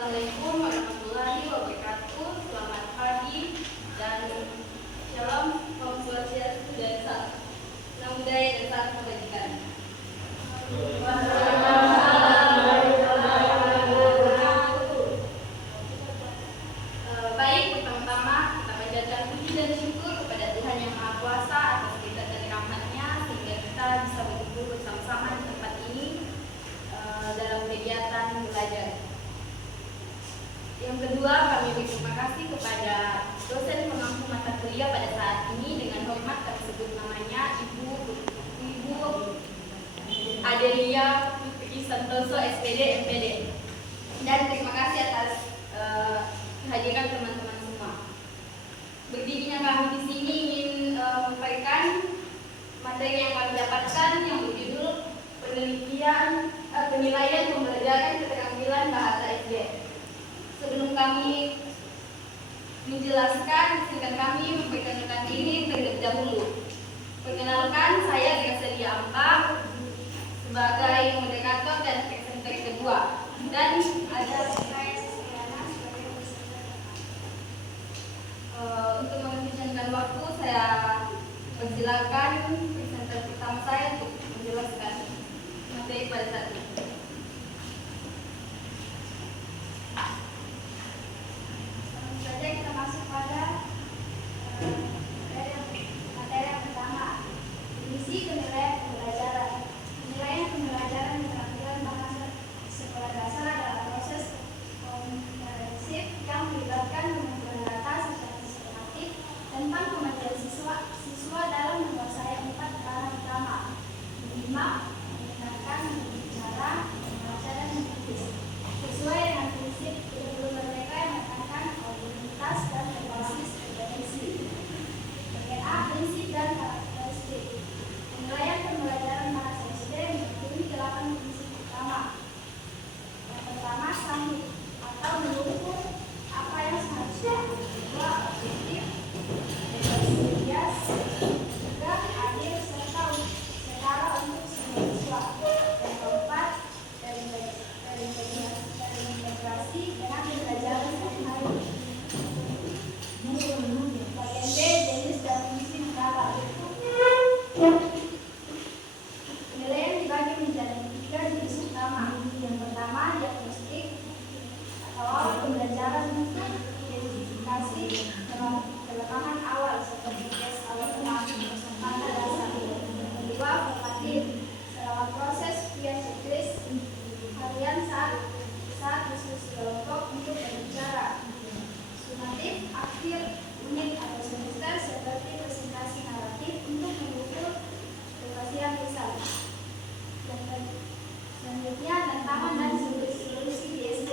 Assalamualaikum warahmatullahi wabarakatuh. Selamat pagi dan shalom, Om Swastiastu dan salam budaya dan salam kebajikan. Baik, pertama-tama kita panjatkan puji dan syukur kepada Tuhan Yang Maha Kuasa atas berkat dan rahmat-Nya sehingga kita bisa berkumpul bersama-sama di tempat ini dalam kegiatan belajar. Yang kedua, kami berterima kasih kepada dosen pengampu mata kuliah pada saat ini. Dengan hormat kami sebut namanya Ibu Adelia Putri Santoso, SPD, MPD. Dan terima kasih atas kehadiran teman-teman semua. Berdirinya kami di sini ingin menyampaikan materi yang kami dapatkan yang berjudul penilaian pembelajaran keterampilan bahasa SD. Sebelum kami menjelaskan, izinkan kami memperkenalkan diri terlebih dahulu. Perkenalkan, saya Gracelia Ampa sebagai moderator dan presenter kedua, dan ada saya Sesiana sebagai presenter pertama. Untuk mengefisienkan waktu, saya persilakan presenter pertama saya untuk menjelaskan materi pada saat ini. Kita masuk pada materi yang pertama, definisi penilaian pembelajaran. Penilaian pembelajaran keterampilan bahasa sekolah dasar adalah proses komprehensif yang melibatkan pengumpulan data secara sistematik tentang kemampuan siswa dalam menguasai 4 ranah utama: menyimak, mendengarkan, berbicara, membaca, dan menulis. Sesuai dengan prinsip kurikulum mereka yang menekankan orientasi dan berbasis kompetensi. Bagian A, prinsip dan karakteristik. Penilaian pembelajaran bahasa SD memiliki 8 prinsip utama. Yang pertama, sahih atau mengukur apa yang seharusnya. Kedua, objektif, bias, juga adil serta setara untuk semua siswa. Yang keempat, terintegrasi dengan pembelajaran sehari-hari. Bagian B, jenis dan fungsi negara. Penilaian dibagi menjadi 3 jenis utama. Yang pertama, diagnostik atau awal pembelajaran untuk identifikasi kelemahan awal seperti tes awal tanda dasar. Yang kedua, formatif selama proses via checklist harian saat diskusi kelompok untuk berbicara. Sumatif, akhir unit atau semester seperti presentasi naratif untuk mengukur kepastian lisan. Selanjutnya, tantangan dan solusi di SD.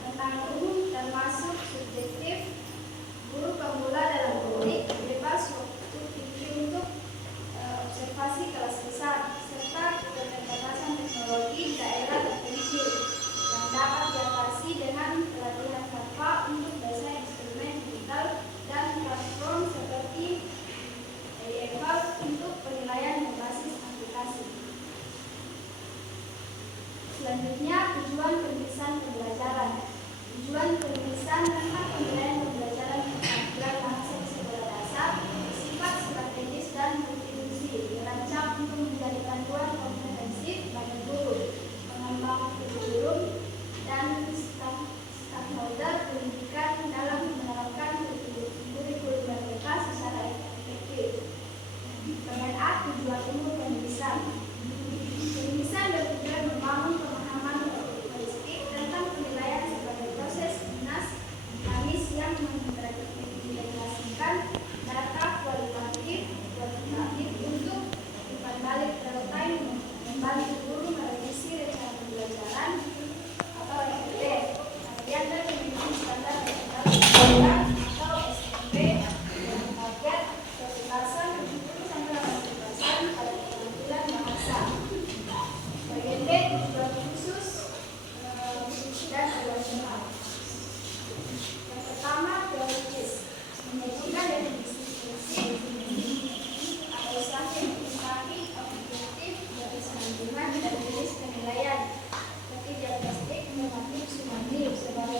Tantangan umum termasuk subjektif, guru pemula dalam teknik, bebas waktu pikir untuk observasi kelas besar, serta keterbatasan teknologi di daerah terpencil yang dapat diatasi dengan pelatihan Canva untuk dasar instrumen digital dan platform seperti eValuate untuk penilaian berbasis aplikasi. Selanjutnya, tujuan penulisan pembelajaran. Tujuan penulisan tentang penilaian pembelajaran keterampilan bahasa sekolah dasar bersifat strategis dan multifungsi, dirancang untuk menjadi panduan komprehensif bagi guru, pengembang kurikulum, dan stakeholder pendidikan dalam menerapkan kurikulum mereka secara efektif. Bagian A, tujuan umum penulisan. Penulisan bertujuan membangun pemahaman holistik tentang penilaian sebagai proses dinamis yang mengintegrasikan data kualitatif untuk umpan balik real time, membantu guru merevisi rencana pembelajaran atau RPP, kajian dan memiliki standar nasional atau SMP dengan target persentasan 70-80% pada keterampilan bahasa. Bagian B, tujuan khusus dan operasional. Yang pertama, teoritis, menyajikan definisi prinsip atau istilah administratif, objektif, garis sambungan dan jenis penilaian. Seperti diagnostik, normatif, sumatif sebagai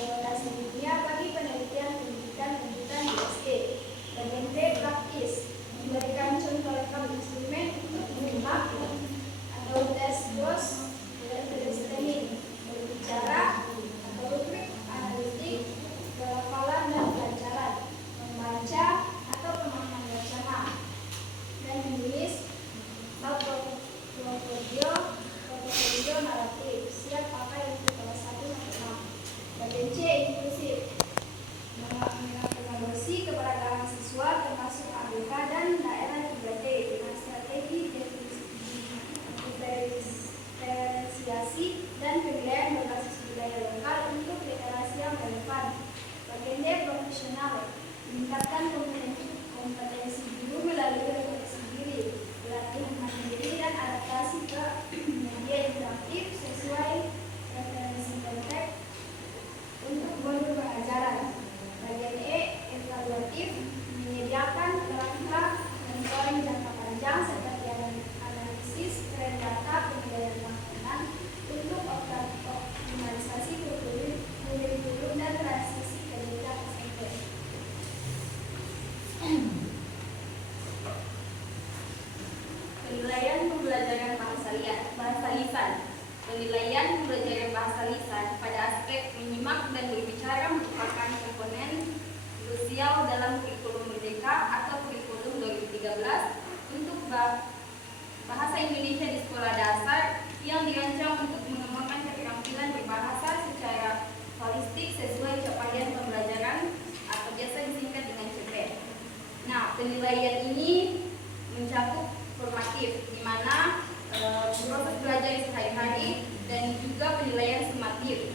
meningkatkan kompetensi guru melalui refleksi diri, pelatihan mandiri, dan adaptasi ke media interaktif sesuai referensi konteks untuk modul pelajaran. Bagian E, evaluatif, menyediakan kerangka monitoring jangka panjang seperti analisis tren data penilaian laporan untuk optimalisasi kurikulum dan transisi ke jenjang SMP. Penilaian pembelajaran bahasa lisan. Penilaian pembelajaran bahasa lisan pada aspek menyimak dan berbicara merupakan komponen krusial dalam kurikulum Merdeka atau kurikulum 2013 untuk bahasa Indonesia di sekolah dasar yang dirancang untuk mengembangkan keterampilan berbahasa secara holistik sesuai capaian pembelajaran atau biasa disingkat dengan CP. Nah, penilaian ini mencakup formatif, di mana proses belajar sehari-hari, dan juga penilaian sumatif,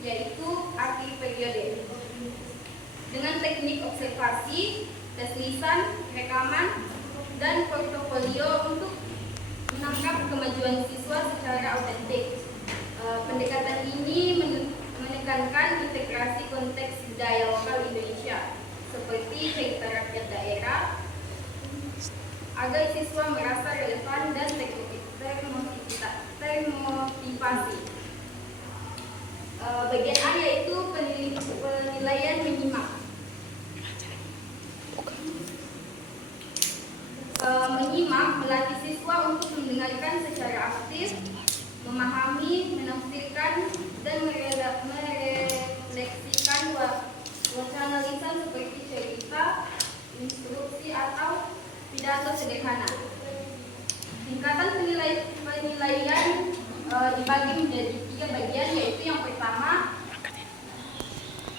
yaitu akhir periode. Dengan teknik observasi, tes lisan, rekaman, dan portofolio untuk menangkap kemajuan siswa secara autentik. Pendekatan ini menekankan integrasi konteks budaya lokal Indonesia, seperti cerita rakyat daerah, agar siswa merasa relevan dan termotivasi. Bagian A yaitu penilaian menyimak. Menyimak melatih siswa untuk mendengarkan secara aktif, memahami, menafsirkan, dan merefleksikan wacana lisan seperti cerita, instruksi, atau pidato sederhana. Tingkatan penilaian dibagi menjadi 3 bagian, yaitu yang pertama,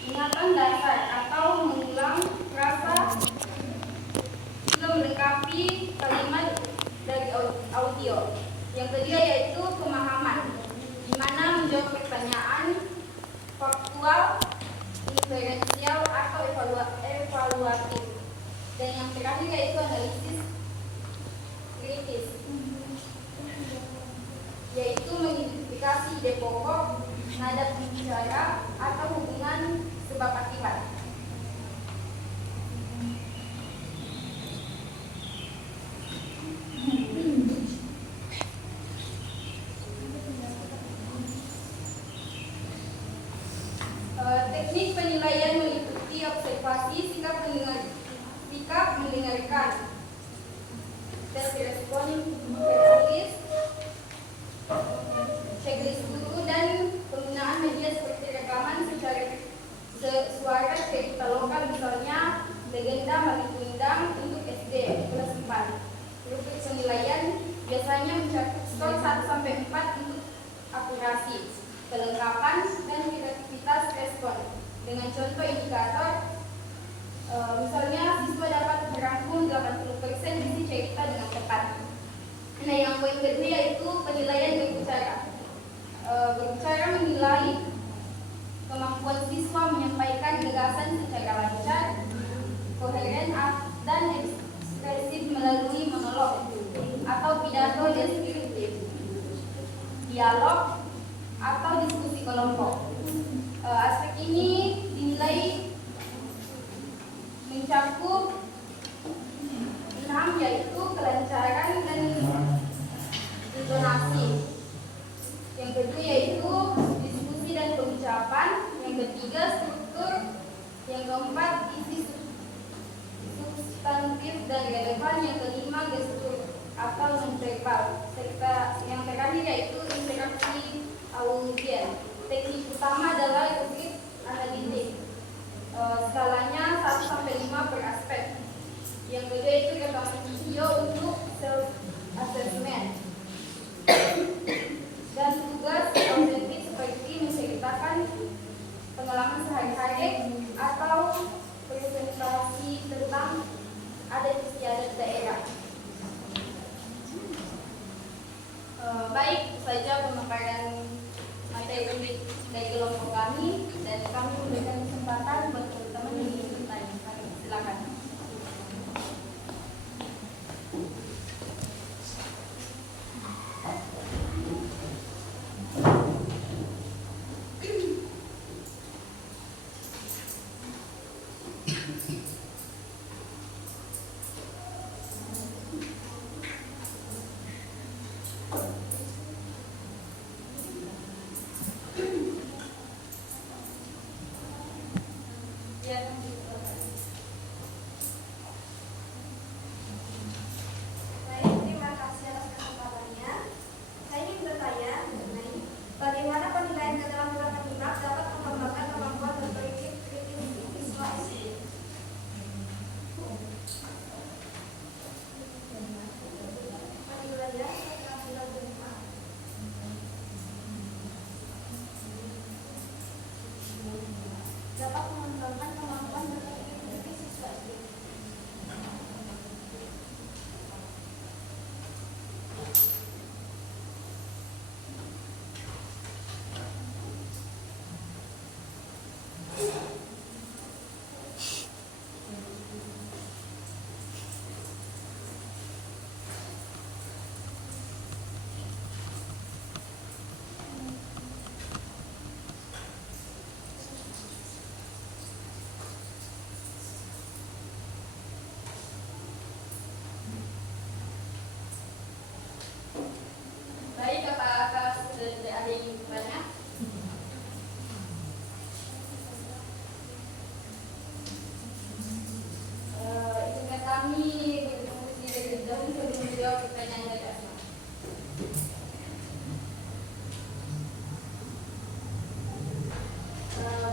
ingatan dasar atau mengulang frasa hingga melengkapi kalimat dari audio. Yang kedua yaitu pemahaman, di mana menjawab pertanyaan faktual, inferensial, atau evaluatif. Dan yang terakhir yaitu analisis kritis, yaitu mengidentifikasi ide pokok, nada bicara, atau hubungan sebab akibat. Teknik penilaian meliputi observasi, sikap mendengarkan, tes respon tertulis, checklist guru, dan penggunaan media seperti rekaman secara suara cerita lokal, misalnya legenda Malipundang untuk SD kelas 4. Rubrik penilaian biasanya mencakup skor 1-4 untuk akurasi, kelengkapan, dan kreativitas respon. Dengan contoh indikator, misalnya siswa dapat merangkum 80% isi cerita dengan tepat. Nah, yang poin kedua yaitu penilaian berbicara. Berbicara menilai kemampuan siswa menyampaikan gagasan secara lancar, koheren, dan ekspresif melalui monolog atau pidato deskriptif, dialog, atau diskusi kelompok. Aspek ini dinilai mencakup 6, yaitu kelancaran dan intonasi. Yang kedua yaitu diskusi dan pengucapan. Yang ketiga struktur. Yang keempat isi substantif dan relevan. Yang kelima gestur atau non-verbal. Serta yang terakhir yaitu interaksi audien. Teknik utama adalah rubrik analitik. Skalanya 1-5 per aspek. Yang kedua itu rekaman video untuk self assessment. Dan tugas autentik seperti menceritakan pengalaman sehari-hari atau presentasi tentang adat istiadat daerah. Baik, itu saja pemaparan materi dari kelompok kami, dan kami memberikan kesempatan buat teman-teman yang ingin bertanya. Silakan. Ya, Baik, terima kasih atas kesempatannya. Saya ingin bertanya mengenai bagaimana penilaian keterampilan menyimak dapat mengembangkan kemampuan berpikir kritis siswa SD. Penilaian keterampilan menyimak dapat mengembangkan kemampuan berpikir kritis siswa SD. baik, apakah sudah tidak ada yang bertanya? Izinkan kami berdiskusi lebih dahulu sebelum menjawab pertanyaan dari Asma.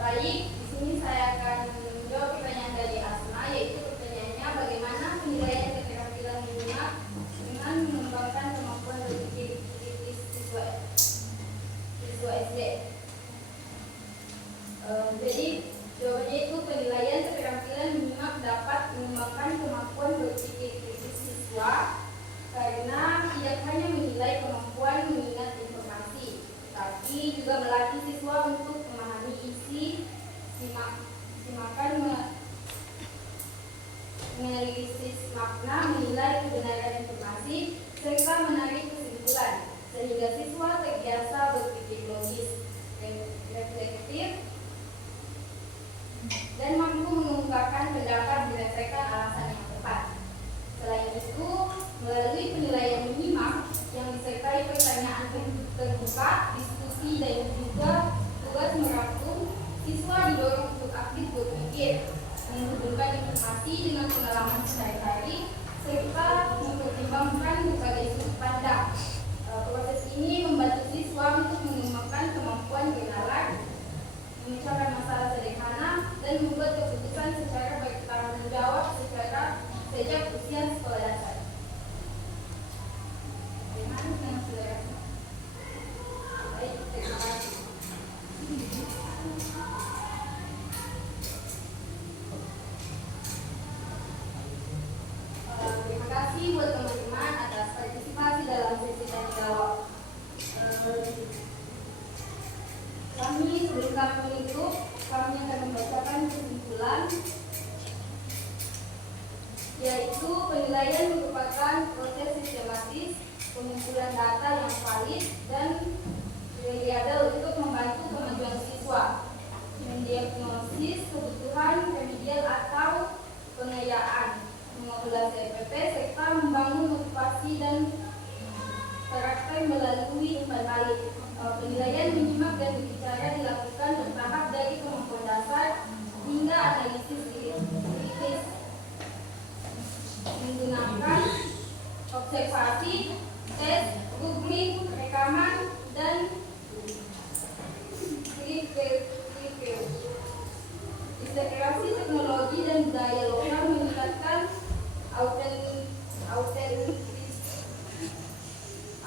Baik, di sini saya akan menjawab pertanyaan dari Asma, yaitu pertanyaannya bagaimana penilaian keterampilan menyimak dengan mengembangkan kemampuan berpikir kritis siswa SD. Jadi jawabannya itu penilaian keterampilan menyimak dapat mengembangkan kemampuan berpikir kritis siswa karena tidak hanya menilai kemampuan mengingat informasi, tapi juga melatih siswa untuk memahami isi simakan, menganalisis makna, menilai kebenaran informasi, serta menarik kesimpulan, sehingga siswa terbiasa berpikir logis, reflektif, dan mampu mengungkapkan pendapat berdasarkan alasan yang tepat. Selain itu, melalui penilaian menyimak yang disertai pertanyaan terbuka, diskusi, dan juga tugas merangkum, siswa didorong untuk aktif berpikir, menghubungkan informasi dengan pengalaman sehari-hari, serta mempertimbangkan berbagai sudut pandang. Proses ini membantu siswa untuk mengembangkan kemampuan bernalar, memecahkan masalah sederhana, dan membuat keputusan secara bertanggung jawab sejak usia sekolah dasar. Bagaimana dengan saudara? Baik, terima kasih. Terima kasih buat teman-teman atas partisipasi dalam sesi tanya jawab. Kami sebelum kami menutup, kami akan membacakan kesimpulan, yaitu penilaian merupakan proses sistematis pengumpulan data yang valid dan reliabel untuk membantu kemajuan siswa, mendiagnosis kebutuhan remedial atau pengayaan, mengolah CPP, serta membangun motivasi dan karakter melalui umpan balik. Penilaian menyimak dan berbicara dilakukan bertahap dari kemampuan dasar hingga analisis kritis menggunakan observasi, tes, rubrik, rekaman, dan review. Integrasi teknologi dan budaya lokal meningkatkan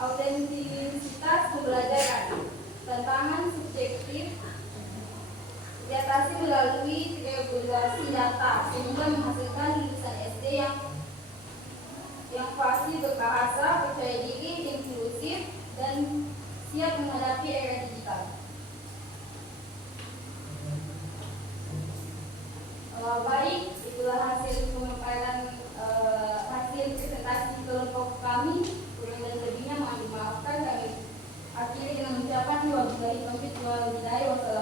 autentisitas pembelajaran. Tantangan subjektif diatasi melalui regulasi data sehingga menghasilkan lulusan SD yang fasih berbahasa, percaya diri, inklusif, dan siap menghadapi era digital. Baik, itulah hasil pemaparan hasil presentasi kelompok kami. Kurang dan lebihnya mohon dimaafkan. Kami akhiri dengan ucapan wabillahi taufiq wal hidayah.